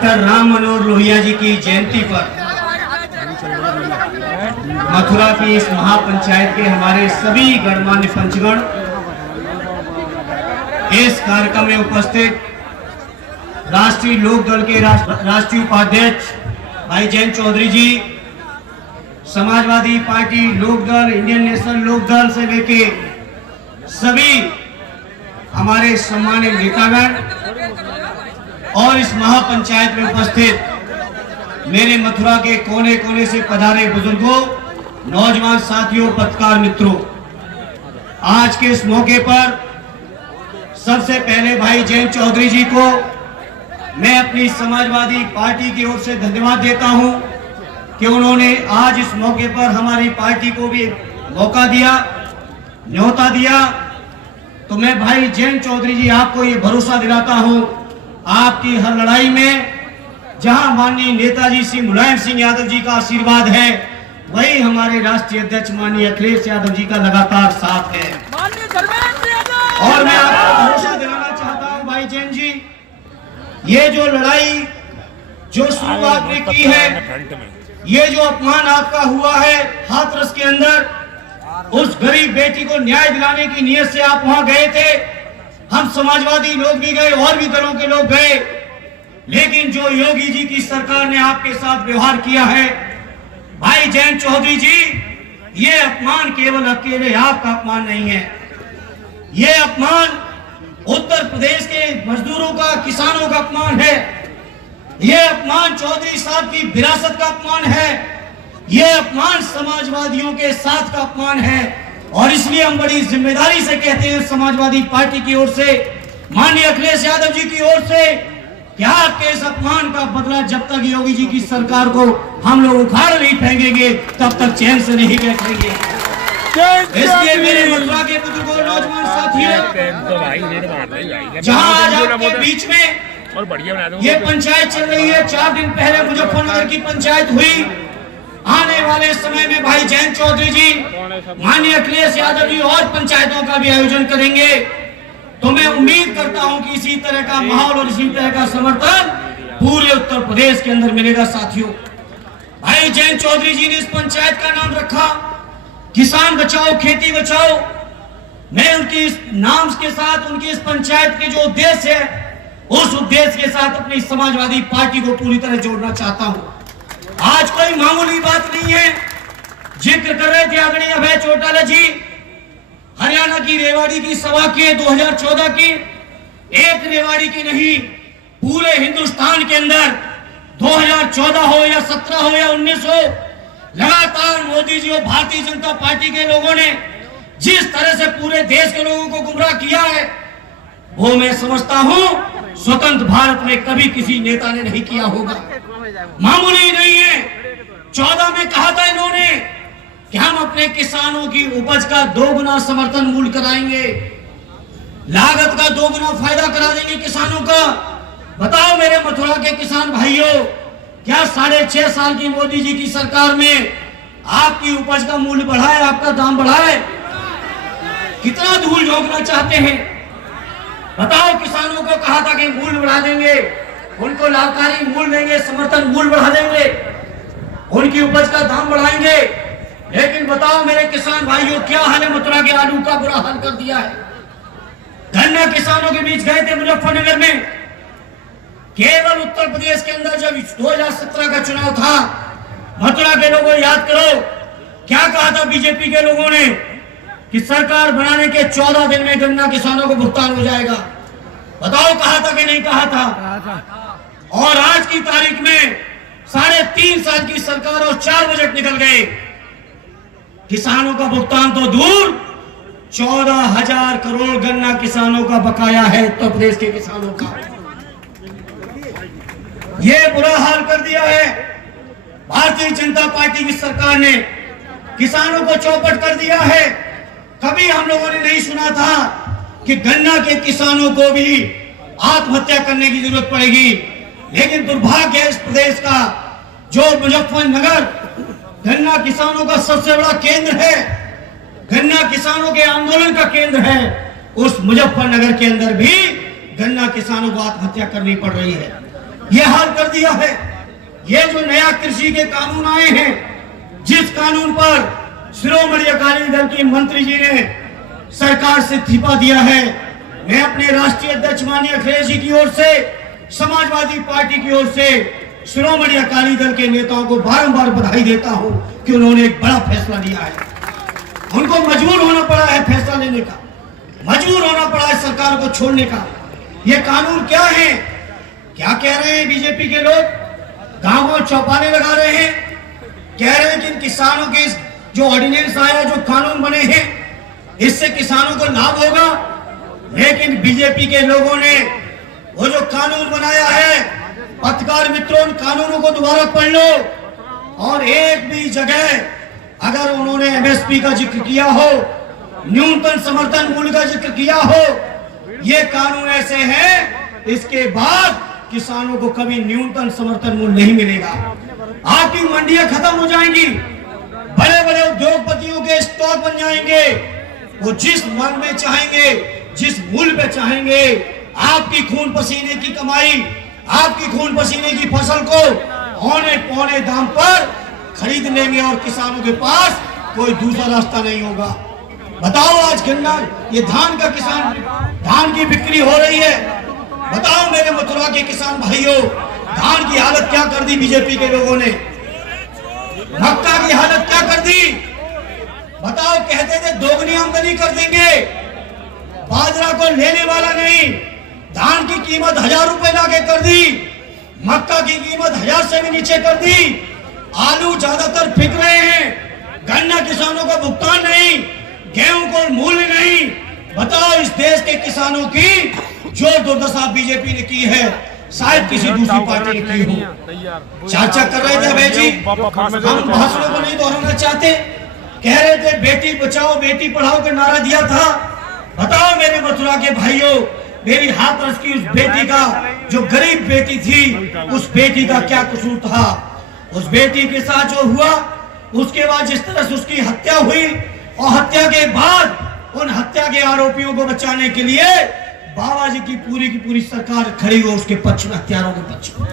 Doctor Ram Manohar Lohia ji की जयंती पर मथुरा की इस महापंचायत के हमारे सभी गणमान्य पंचगण इस कार्यक्रम में उपस्थित राष्ट्रीय लोकदल के राष्ट्रीय उपाध्यक्ष भाई Jayant Chaudhary ji, Samajwadi party Lokdal, Indian National Lokdal से लेके सभी हमारे सम्मानित नेतागण और इस महापंचायत में उपस्थित मेरे मथुरा के कोने कोने से पधारे बुजुर्गों, नौजवान साथियों, पत्रकार मित्रों, आज के इस मौके पर सबसे पहले भाई जयंत चौधरी जी को मैं अपनी समाजवादी पार्टी की ओर से धन्यवाद देता हूं कि उन्होंने आज इस मौके पर हमारी पार्टी को भी मौका दिया, न्योता दिया। तो मैं भाई जयंत चौधरी जी आपको ये भरोसा दिलाता हूं, आपकी हर लड़ाई में जहां माननीय नेताजी श्री मुलायम सिंह यादव जी का आशीर्वाद है, वही हमारे राष्ट्रीय अध्यक्ष माननीय अखिलेश यादव जी का लगातार साथ है। और मैं आपको भरोसा दिलाना चाहता हूं भाई जयंत जी, ये जो लड़ाई जो शुरू आपने की है, ये जो अपमान आपका हुआ है हाथरस के अंदर, उस गरीब बेटी को न्याय दिलाने की नीयत से आप वहां गए थे। हम समाजवादी लोग भी गए और भी दलों के लोग गए, लेकिन जो योगी जी की सरकार ने आपके साथ व्यवहार किया है भाई जयंत चौधरी जी, ये अपमान केवल अकेले आपका अपमान नहीं है, ये अपमान उत्तर प्रदेश के मजदूरों का, किसानों का अपमान है, ये अपमान चौधरी साहब की विरासत का अपमान है, ये अपमान समाजवादियों के साथ का अपमान है। और इसलिए हम बड़ी जिम्मेदारी से कहते हैं समाजवादी पार्टी की ओर से, माननीय अखिलेश यादव जी की ओर से, कि आपके इस अपमान का बदला जब तक योगी जी की सरकार को हम लोग उखाड़ नहीं फेंकेंगे तब तक चैन से नहीं बैठेंगे। इसलिए मेरे मथुरा के बुजुर्गों, नौजवान साथियों, जहां आज आपके बीच में ये पंचायत चल रही है, 4 दिन पहले मुजफ्फरनगर की पंचायत हुई, आने वाले समय में भाई जयंत चौधरी जी, माननीय अखिलेश यादव जी और पंचायतों का भी आयोजन करेंगे। तो मैं उम्मीद करता हूं कि इसी तरह का माहौल और इसी तरह का समर्थन पूरे उत्तर प्रदेश के अंदर मिलेगा। साथियों, भाई जयंत चौधरी जी ने इस पंचायत का नाम रखा किसान बचाओ खेती बचाओ। मैं उनकी इस नाम के साथ, उनकी इस पंचायत के जो उद्देश्य है, उस उद्देश्य के साथ अपनी समाजवादी पार्टी को पूरी तरह जोड़ना चाहता हूं। आज कोई मामूली बात नहीं है। जिक्र कर रहे थे आदरणीय अभय चौटाला जी, हरियाणा की रेवाड़ी की सभा की 2014 की, एक रेवाड़ी की नहीं, पूरे हिंदुस्तान के अंदर 2014 हो या 17 हो या 19 हो, लगातार मोदी जी और भारतीय जनता पार्टी के लोगों ने जिस तरह से पूरे देश के लोगों को गुमराह किया है, वो मैं समझता हूं स्वतंत्र भारत में कभी किसी नेता ने नहीं किया होगा। मामूली नहीं है। 14 में कहा था इन्होंने कि हम अपने किसानों की उपज का 2 गुना समर्थन मूल्य कराएंगे, लागत का 2 गुना फायदा करा देंगे किसानों का। बताओ मेरे मथुरा के किसान भाइयों, क्या 6.5 साल की मोदी जी की सरकार में आपकी उपज का मूल्य बढ़ा है, आपका दाम बढ़ा है? कितना धूल झोंकना चाहते हैं? बताओ, किसानों को कहा था कि मूल्य बढ़ा देंगे, उनको लाभकारी मूल्य देंगे, समर्थन मूल्य बढ़ा देंगे, उनकी उपज का दाम बढ़ाएंगे, लेकिन बताओ मेरे किसान भाइयों, क्या हाल है? मथुरा के आलू का बुरा हाल कर दिया है। गन्ना किसानों के बीच गए थे मुजफ्फरनगर में, केवल उत्तर प्रदेश के अंदर जब 2017 का चुनाव था, मथुरा के लोगों याद करो क्या कहा था बीजेपी के लोगों ने कि सरकार बनाने के 14 दिन में गन्ना किसानों को भुगतान हो जाएगा। बताओ कहा था कि नहीं कहा था? और आज की तारीख में 3.5 साल की सरकार और 4 बजट निकल गए, किसानों का भुगतान तो दूर, 14,000 करोड़ गन्ना किसानों का बकाया है उत्तर प्रदेश के किसानों का। ये बुरा हाल कर दिया है भारतीय जनता पार्टी की सरकार ने, किसानों को चौपट कर दिया है। कभी हम लोगों ने नहीं सुना था कि गन्ना के किसानों को भी आत्महत्या करने की जरूरत पड़ेगी, लेकिन दुर्भाग्य है इस प्रदेश का, जो मुजफ्फरनगर गन्ना किसानों का सबसे बड़ा केंद्र है, गन्ना किसानों के आंदोलन का केंद्र है, उस मुजफ्फरनगर के अंदर भी गन्ना किसानों को आत्महत्या करनी पड़ रही है। ये हाल कर दिया है। ये जो नया कृषि के कानून आए हैं, जिस कानून पर शिरोमणि अकाली दल के मंत्री जी ने सरकार से इस्तीफा दिया है, मैं अपने राष्ट्रीय अध्यक्ष माननीय अखिलेश जी की ओर से, समाजवादी पार्टी की ओर से शिरोमणि अकाली दल के नेताओं को बारंबार बधाई देता हूं कि उन्होंने एक बड़ा फैसला लिया है। उनको मजबूर होना पड़ा है फैसला लेने का, मजबूर होना पड़ा है सरकार को छोड़ने का। ये कानून क्या है? क्या कह रहे हैं बीजेपी के लोग? गांव चौपाने लगा रहे हैं, कह रहे हैं कि किसानों के जो ऑर्डिनेंस आया, जो कानून बने हैं, इससे किसानों को लाभ होगा। लेकिन बीजेपी के लोगों ने वो जो कानून बनाया है, पत्रकार मित्रों, उन कानूनों को दोबारा पढ़ लो और एक भी जगह अगर उन्होंने एमएसपी का जिक्र किया हो, न्यूनतम समर्थन मूल्य का जिक्र किया हो, ये कानून ऐसे हैं इसके बाद किसानों को कभी न्यूनतम समर्थन मूल्य नहीं मिलेगा। आपकी मंडियां खत्म हो जाएंगी, बड़े बड़े उद्योगपतियों के स्टॉक बन जाएंगे, वो जिस मन में चाहेंगे, जिस मूल्य पे चाहेंगे आपकी खून पसीने की कमाई, आपकी खून पसीने की फसल को औने पौने दाम पर खरीद लेंगे और किसानों के पास कोई दूसरा रास्ता नहीं होगा। बताओ, आज गन्ना, ये धान का किसान, धान की बिक्री हो रही है, बताओ मेरे मथुरा के किसान भाइयों, धान की हालत क्या कर दी बीजेपी के लोगों ने, मक्का की हालत क्या कर दी बताओ। कहते थे दोगुनी आमदनी कर देंगे, बाजरा को लेने वाला नहीं, धान की कीमत 1000 रुपए लाके कर दी, मक्का की कीमत 1000 से भी नीचे कर दी, आलू ज्यादातर बिक रहे हैं, गन्ना किसानों का भुगतान नहीं, गेहूं को मूल्य नहीं। बताओ, इस देश के किसानों की जो दुर्दशा बीजेपी ने की है, शायद किसी दूसरी पार्टी ने की हो। चर्चा कर रहे थे अभय जी, हम भाषणों को नहीं दोहराना चाहते, कह रहे थे बेटी बचाओ बेटी पढ़ाओ का नारा दिया था। बताओ मेरे मथुरा के भाइयों, मेरी हाथरस की उस बेटी का, जो गरीब बेटी थी, उस बेटी का क्या कसूर था? उस बेटी के साथ जो हुआ, उसके बाद जिस तरह से उसकी हत्या हुई और हत्या के बाद उन हत्या के आरोपियों को बचाने के लिए बाबा जी की पूरी सरकार खड़ी हो उसके पक्ष में, हत्यारों के पक्ष में।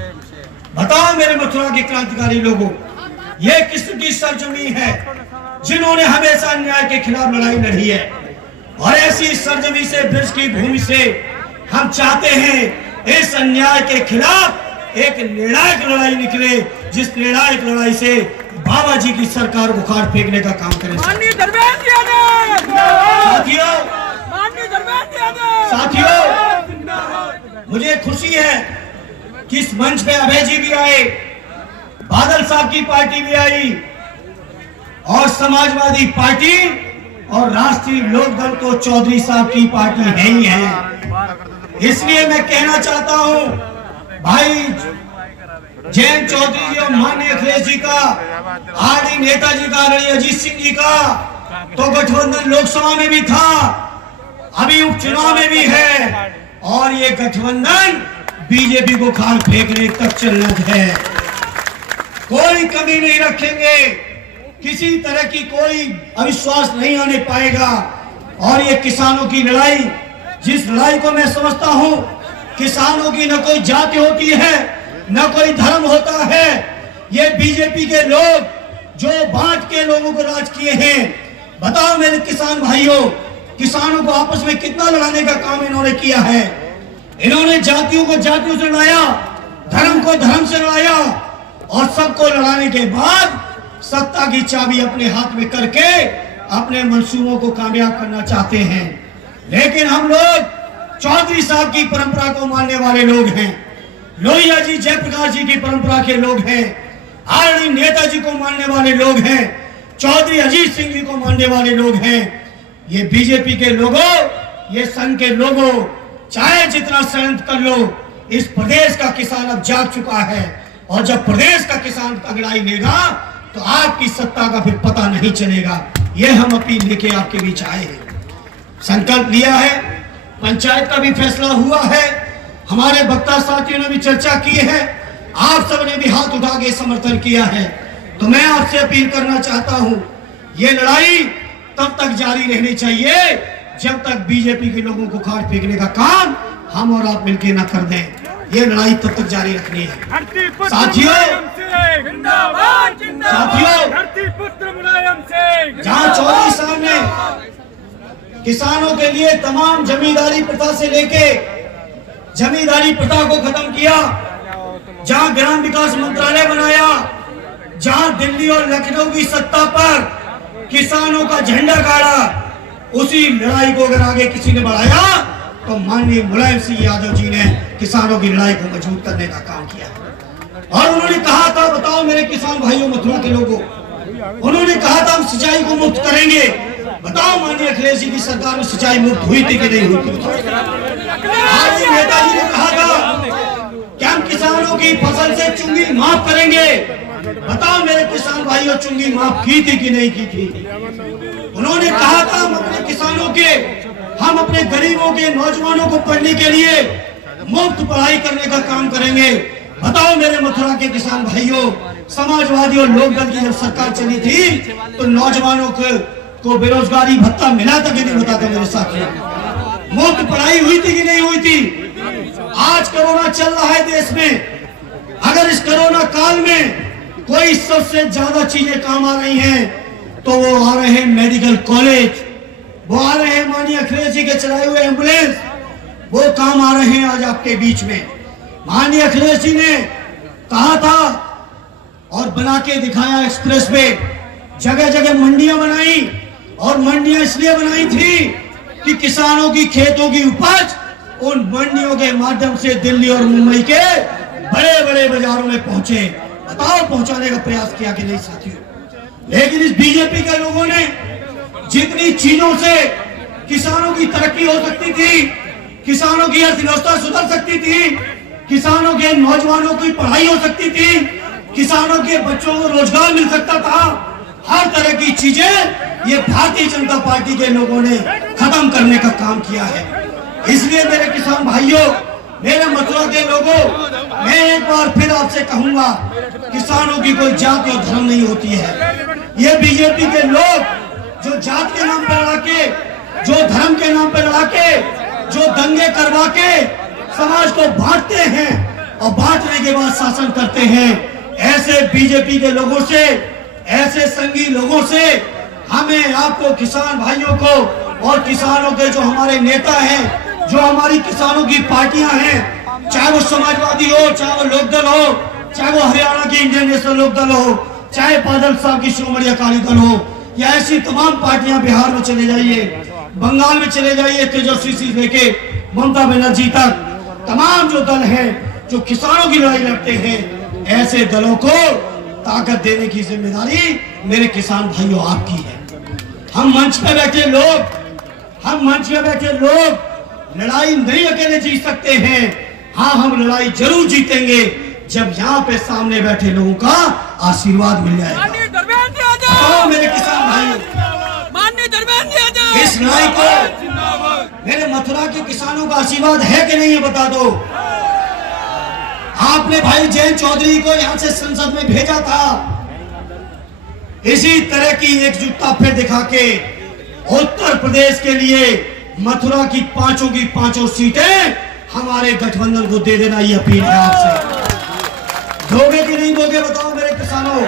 बताओ मेरे मथुरा के क्रांतिकारी लोगों, ये किसकी सरजमी है जिन्होंने हमेशा अन्याय के खिलाफ लड़ाई लड़ी है? और ऐसी सरजमी से, ब्रज की भूमि से हम चाहते हैं इस अन्याय के खिलाफ एक निर्णायक लड़ाई निकले, जिस निर्णायक लड़ाई से बाबा जी की सरकार को उखाड़ फेंकने का काम करें। साथियों, मुझे खुशी है कि इस मंच पे अभय जी भी आए, बादल साहब की पार्टी भी आई और समाजवादी पार्टी और राष्ट्रीय लोकदल तो चौधरी साहब की पार्टी है ही है। इसलिए मैं कहना चाहता हूं, भाई जयंत चौधरी जी और माननीय अखिलेश जी का, आदि नेताजी का, आदरणीय अजीत सिंह जी का तो गठबंधन लोकसभा में भी था, अभी उपचुनाव में भी है, और ये गठबंधन बीजेपी को खाल फेंकने तक चलना है। कोई कमी नहीं रखेंगे, किसी तरह की कोई अविश्वास नहीं आने पाएगा। और ये किसानों की लड़ाई, जिस लड़ाई को मैं समझता हूं, किसानों की न कोई जाति होती है, न कोई धर्म होता है। ये बीजेपी के लोग जो बांट के लोगों को राज किए हैं। बताओ मेरे किसान भाइयों, किसानों को आपस में कितना लड़ाने का काम इन्होंने किया है। इन्होंने जातियों को जातियों से लड़ाया, धर्म को धर्म से लड़ाया, और सबको लड़ाने के बाद सत्ता की चाबी अपने हाथ में करके अपने मंसूबों को कामयाब करना चाहते हैं। लेकिन हम लोग चौधरी साहब की परंपरा को मानने वाले लोग हैं, लोहिया जी, जयप्रकाश जी की परंपरा के लोग हैं, आदरणीय नेताजी को मानने वाले लोग हैं, चौधरी अजीत सिंह जी को मानने वाले लोग हैं। ये बीजेपी के लोगों, ये संघ के लोगों, चाहे जितना षड्यंत्र कर लो, इस प्रदेश का किसान अब जाग चुका है। और जब प्रदेश का किसान तगड़ाई लेगा तो आपकी सत्ता का फिर पता नहीं चलेगा। ये हम अपील लेके आपके बीच आए हैं, संकल्प लिया है, पंचायत का भी फैसला हुआ है, हमारे वक्ता साथियों ने भी चर्चा की है, आप सबने भी हाथ उठा के समर्थन किया है। तो मैं आपसे अपील करना चाहता हूं, ये लड़ाई तब तक जारी रहनी चाहिए जब तक बीजेपी के लोगों को खाड़ फेंकने का काम हम और आप मिलकर न कर दें। ये लड़ाई तब तक जारी रखनी है। साथियों, जहां 24 साल में किसानों के लिए तमाम जमींदारी प्रथा से लेके जमींदारी प्रथा को खत्म किया, जहां ग्राम विकास मंत्रालय बनाया, जहां दिल्ली और लखनऊ की सत्ता पर किसानों का झंडा गाड़ा, उसी लड़ाई को अगर आगे किसी ने बढ़ाया तो माननीय मुलायम सिंह यादव जी ने किसानों की लड़ाई को मजबूत करने का काम किया। और उन्होंने कहा था, बताओ मेरे किसान भाइयों मथुरा के लोगों, उन्होंने कहा था हम सिंचाई को मुक्त करेंगे। बताओ माननीय अखिलेश जी की सरकार में सिंचाई मुक्त हुई थी कि नहीं हुई थी? आज नेताजी ने कहा था कि हम किसानों की फसल से चुंगी माफ करेंगे। बताओ मेरे किसान भाइयों, चुंगी माफ की थी कि नहीं की थी? उन्होंने कहा था हम अपने किसानों के, हम अपने गरीबों के, नौजवानों को पढ़ने के लिए मुफ्त पढ़ाई करने का काम करेंगे। बताओ मेरे मथुरा के किसान भाइयों, समाजवादी और लोकदल की जब सरकार चली थी तो नौजवानों को बेरोजगारी भत्ता मिला था कि नहीं? बताते मेरे साथियों, मुफ्त पढ़ाई हुई थी कि नहीं हुई थी? आज कोरोना चल रहा है देश में, अगर इस कोरोना काल में कोई सबसे ज्यादा चीजें काम आ रही हैं तो वो आ रहे हैं मेडिकल कॉलेज, वो आ रहे हैं माननीय अखिलेश जी के चलाए हुए एम्बुलेंस, वो काम आ रहे हैं आज आपके बीच में। माननीय अखिलेश जी ने कहा था और बना के दिखाया एक्सप्रेस वे, जगह जगह मंडियां बनाई, और मंडियां इसलिए बनाई थी कि किसानों की खेतों की उपज उन मंडियों के माध्यम से दिल्ली और मुंबई के बड़े बड़े बाजारों में पहुंचे। बताओ पहुंचाने का प्रयास किया कि नहीं साथियों? लेकिन इस बीजेपी के लोगों ने जितनी चीजों से किसानों की तरक्की हो सकती थी, किसानों की अर्थव्यवस्था सुधर सकती थी, किसानों के नौजवानों की पढ़ाई हो सकती थी, किसानों के बच्चों को रोजगार मिल सकता था, हर तरह की चीजें ये भारतीय जनता पार्टी के लोगों ने खत्म करने का काम किया है। इसलिए मेरे किसान भाइयों, मेरे मथुरा के लोगों, मैं एक बार फिर आपसे कहूंगा, किसानों की कोई जाति और धर्म नहीं होती है। ये बीजेपी के लोग जो जात के नाम पर लड़ा के, जो धर्म के नाम पर लड़ा के, जो दंगे करवा के समाज को बांटते हैं और बांटने के बाद शासन करते हैं, ऐसे बीजेपी के लोगों से, ऐसे संघी लोगों से हमें, आपको, किसान भाइयों को और किसानों के जो हमारे नेता हैं, जो हमारी किसानों की पार्टियां हैं, चाहे वो समाजवादी हो, चाहे वो लोकदल हो, चाहे वो हरियाणा की इंडियन नेशनल लोकदल हो, चाहे बादल साहब की श्रोमणी अकाली दल हो, या ऐसी तमाम पार्टियां, बिहार में चले जाइए, बंगाल में चले जाइए, तेजस्वी से लेके ममता बनर्जी तक, तमाम जो दल हैं जो किसानों की लड़ाई लड़ते हैं, ऐसे दलों को ताकत देने की जिम्मेदारी मेरे किसान भाइयों आपकी है। हम मंच पे बैठे लोग लड़ाई नहीं अकेले जीत सकते हैं। हाँ, हम लड़ाई जरूर जीतेंगे जब यहाँ पे सामने बैठे लोगों का आशीर्वाद मिल जाएगा। तो मेरे किसान भाइयों, इस लड़ाई को मेरे मथुरा के किसानों का आशीर्वाद है कि नहीं है बता दो। आपने भाई जयंत चौधरी को यहाँ से संसद में भेजा था, इसी तरह की एकजुटता फिर दिखा के उत्तर प्रदेश के लिए मथुरा की पांचों सीटें हमारे गठबंधन को दे देना, ये अपील है आपसे। दोगे कि नहीं दोगे बताओ मेरे किसानों?